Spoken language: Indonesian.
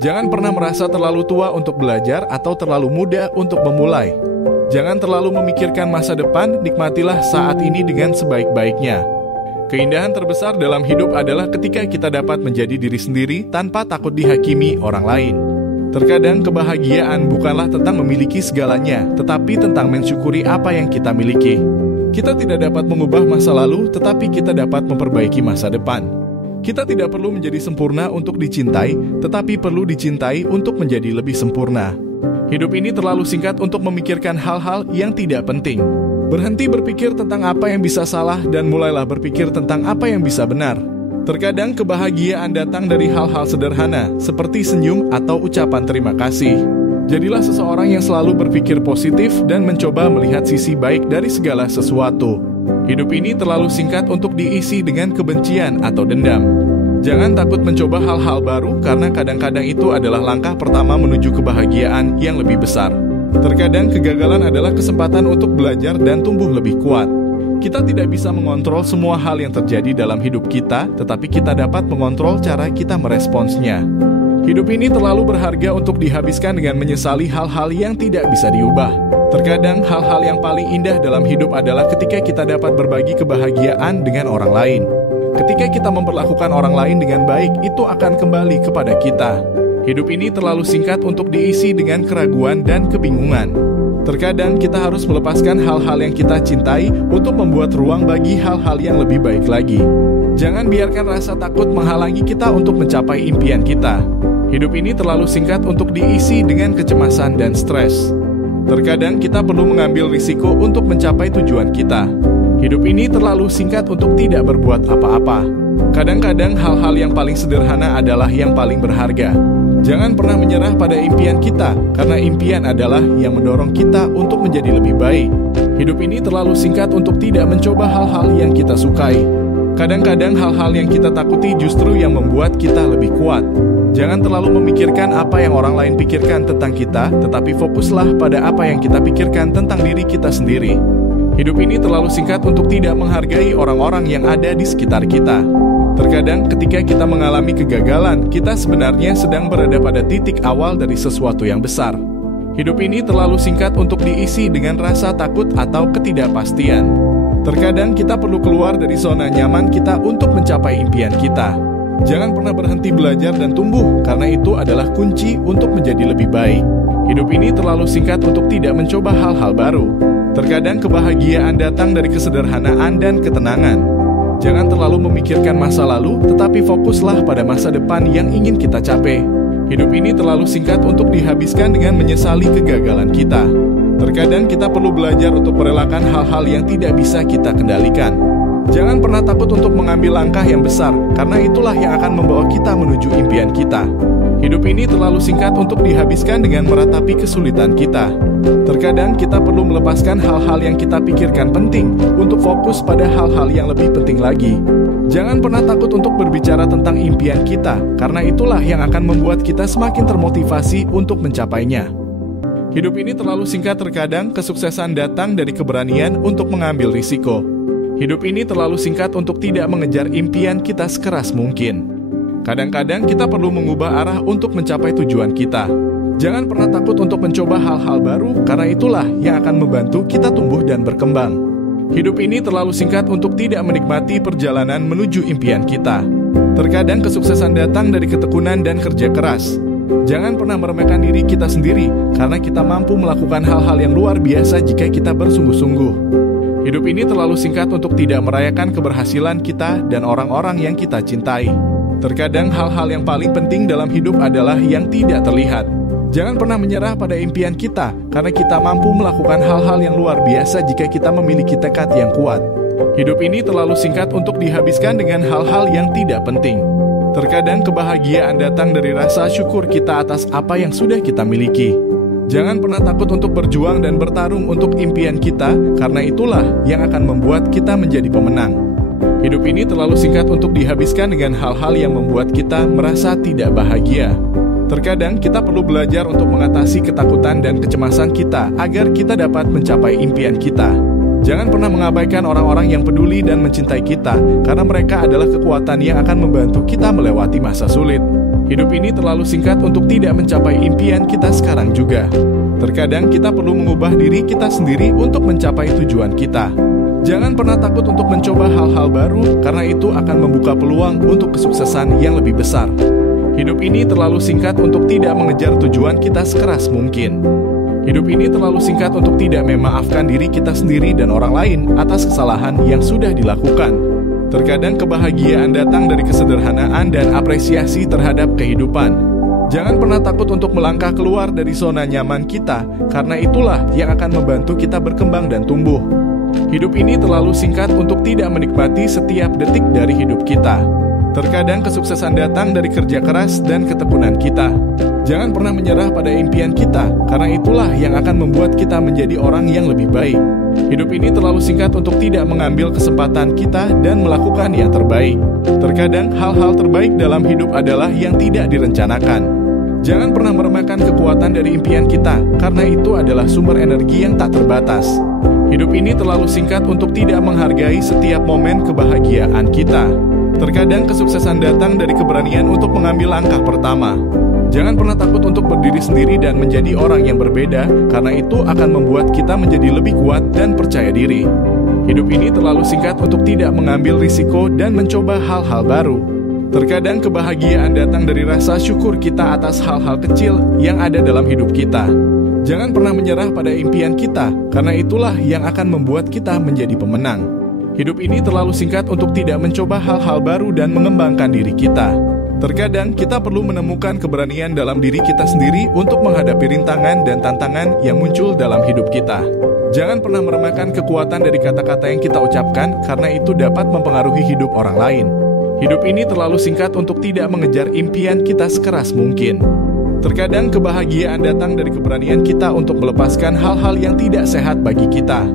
Jangan pernah merasa terlalu tua untuk belajar atau terlalu muda untuk memulai. Jangan terlalu memikirkan masa depan, nikmatilah saat ini dengan sebaik-baiknya. Keindahan terbesar dalam hidup adalah ketika kita dapat menjadi diri sendiri tanpa takut dihakimi orang lain. Terkadang kebahagiaan bukanlah tentang memiliki segalanya, tetapi tentang mensyukuri apa yang kita miliki. Kita tidak dapat mengubah masa lalu, tetapi kita dapat memperbaiki masa depan. Kita tidak perlu menjadi sempurna untuk dicintai, tetapi perlu dicintai untuk menjadi lebih sempurna. Hidup ini terlalu singkat untuk memikirkan hal-hal yang tidak penting. Berhenti berpikir tentang apa yang bisa salah dan mulailah berpikir tentang apa yang bisa benar. Terkadang kebahagiaan datang dari hal-hal sederhana, seperti senyum atau ucapan terima kasih. Jadilah seseorang yang selalu berpikir positif dan mencoba melihat sisi baik dari segala sesuatu. Hidup ini terlalu singkat untuk diisi dengan kebencian atau dendam. Jangan takut mencoba hal-hal baru karena kadang-kadang itu adalah langkah pertama menuju kebahagiaan yang lebih besar. Terkadang kegagalan adalah kesempatan untuk belajar dan tumbuh lebih kuat. Kita tidak bisa mengontrol semua hal yang terjadi dalam hidup kita, tetapi kita dapat mengontrol cara kita meresponsnya. Hidup ini terlalu berharga untuk dihabiskan dengan menyesali hal-hal yang tidak bisa diubah. Terkadang hal-hal yang paling indah dalam hidup adalah ketika kita dapat berbagi kebahagiaan dengan orang lain. Ketika kita memperlakukan orang lain dengan baik, itu akan kembali kepada kita. Hidup ini terlalu singkat untuk diisi dengan keraguan dan kebingungan. Terkadang kita harus melepaskan hal-hal yang kita cintai untuk membuat ruang bagi hal-hal yang lebih baik lagi. Jangan biarkan rasa takut menghalangi kita untuk mencapai impian kita. Hidup ini terlalu singkat untuk diisi dengan kecemasan dan stres. Terkadang kita perlu mengambil risiko untuk mencapai tujuan kita. Hidup ini terlalu singkat untuk tidak berbuat apa-apa. Kadang-kadang hal-hal yang paling sederhana adalah yang paling berharga. Jangan pernah menyerah pada impian kita, karena impian adalah yang mendorong kita untuk menjadi lebih baik. Hidup ini terlalu singkat untuk tidak mencoba hal-hal yang kita sukai. Kadang-kadang hal-hal yang kita takuti justru yang membuat kita lebih kuat. Jangan terlalu memikirkan apa yang orang lain pikirkan tentang kita, tetapi fokuslah pada apa yang kita pikirkan tentang diri kita sendiri. Hidup ini terlalu singkat untuk tidak menghargai orang-orang yang ada di sekitar kita. Terkadang ketika kita mengalami kegagalan, kita sebenarnya sedang berada pada titik awal dari sesuatu yang besar. Hidup ini terlalu singkat untuk diisi dengan rasa takut atau ketidakpastian. Terkadang kita perlu keluar dari zona nyaman kita untuk mencapai impian kita. Jangan pernah berhenti belajar dan tumbuh, karena itu adalah kunci untuk menjadi lebih baik. Hidup ini terlalu singkat untuk tidak mencoba hal-hal baru. Terkadang kebahagiaan datang dari kesederhanaan dan ketenangan. Jangan terlalu memikirkan masa lalu, tetapi fokuslah pada masa depan yang ingin kita capai. Hidup ini terlalu singkat untuk dihabiskan dengan menyesali kegagalan kita. Terkadang kita perlu belajar untuk merelakan hal-hal yang tidak bisa kita kendalikan. Jangan pernah takut untuk mengambil langkah yang besar, karena itulah yang akan membawa kita menuju impian kita. Hidup ini terlalu singkat untuk dihabiskan dengan meratapi kesulitan kita. Terkadang kita perlu melepaskan hal-hal yang kita pikirkan penting untuk fokus pada hal-hal yang lebih penting lagi. Jangan pernah takut untuk berbicara tentang impian kita, karena itulah yang akan membuat kita semakin termotivasi untuk mencapainya. Hidup ini terlalu singkat, terkadang kesuksesan datang dari keberanian untuk mengambil risiko. Hidup ini terlalu singkat untuk tidak mengejar impian kita sekeras mungkin. Kadang-kadang kita perlu mengubah arah untuk mencapai tujuan kita. Jangan pernah takut untuk mencoba hal-hal baru, karena itulah yang akan membantu kita tumbuh dan berkembang. Hidup ini terlalu singkat untuk tidak menikmati perjalanan menuju impian kita. Terkadang kesuksesan datang dari ketekunan dan kerja keras. Jangan pernah meremehkan diri kita sendiri, karena kita mampu melakukan hal-hal yang luar biasa jika kita bersungguh-sungguh. Hidup ini terlalu singkat untuk tidak merayakan keberhasilan kita dan orang-orang yang kita cintai. Terkadang hal-hal yang paling penting dalam hidup adalah yang tidak terlihat. Jangan pernah menyerah pada impian kita, karena kita mampu melakukan hal-hal yang luar biasa jika kita memiliki tekad yang kuat. Hidup ini terlalu singkat untuk dihabiskan dengan hal-hal yang tidak penting. Terkadang kebahagiaan datang dari rasa syukur kita atas apa yang sudah kita miliki. Jangan pernah takut untuk berjuang dan bertarung untuk impian kita, karena itulah yang akan membuat kita menjadi pemenang. Hidup ini terlalu singkat untuk dihabiskan dengan hal-hal yang membuat kita merasa tidak bahagia. Terkadang kita perlu belajar untuk mengatasi ketakutan dan kecemasan kita agar kita dapat mencapai impian kita. Jangan pernah mengabaikan orang-orang yang peduli dan mencintai kita, karena mereka adalah kekuatan yang akan membantu kita melewati masa sulit. Hidup ini terlalu singkat untuk tidak mencapai impian kita sekarang juga. Terkadang kita perlu mengubah diri kita sendiri untuk mencapai tujuan kita. Jangan pernah takut untuk mencoba hal-hal baru, karena itu akan membuka peluang untuk kesuksesan yang lebih besar. Hidup ini terlalu singkat untuk tidak mengejar tujuan kita sekeras mungkin. Hidup ini terlalu singkat untuk tidak memaafkan diri kita sendiri dan orang lain atas kesalahan yang sudah dilakukan. Terkadang kebahagiaan datang dari kesederhanaan dan apresiasi terhadap kehidupan. Jangan pernah takut untuk melangkah keluar dari zona nyaman kita, karena itulah yang akan membantu kita berkembang dan tumbuh. Hidup ini terlalu singkat untuk tidak menikmati setiap detik dari hidup kita. Terkadang kesuksesan datang dari kerja keras dan ketekunan kita. Jangan pernah menyerah pada impian kita, karena itulah yang akan membuat kita menjadi orang yang lebih baik. Hidup ini terlalu singkat untuk tidak mengambil kesempatan kita dan melakukan yang terbaik. Terkadang hal-hal terbaik dalam hidup adalah yang tidak direncanakan. Jangan pernah meremehkan kekuatan dari impian kita, karena itu adalah sumber energi yang tak terbatas. Hidup ini terlalu singkat untuk tidak menghargai setiap momen kebahagiaan kita. Terkadang kesuksesan datang dari keberanian untuk mengambil langkah pertama. Jangan pernah takut untuk berdiri sendiri dan menjadi orang yang berbeda, karena itu akan membuat kita menjadi lebih kuat dan percaya diri. Hidup ini terlalu singkat untuk tidak mengambil risiko dan mencoba hal-hal baru. Terkadang kebahagiaan datang dari rasa syukur kita atas hal-hal kecil yang ada dalam hidup kita. Jangan pernah menyerah pada impian kita, karena itulah yang akan membuat kita menjadi pemenang. Hidup ini terlalu singkat untuk tidak mencoba hal-hal baru dan mengembangkan diri kita. Terkadang kita perlu menemukan keberanian dalam diri kita sendiri untuk menghadapi rintangan dan tantangan yang muncul dalam hidup kita. Jangan pernah meremehkan kekuatan dari kata-kata yang kita ucapkan, karena itu dapat mempengaruhi hidup orang lain. Hidup ini terlalu singkat untuk tidak mengejar impian kita sekeras mungkin. Terkadang kebahagiaan datang dari keberanian kita untuk melepaskan hal-hal yang tidak sehat bagi kita.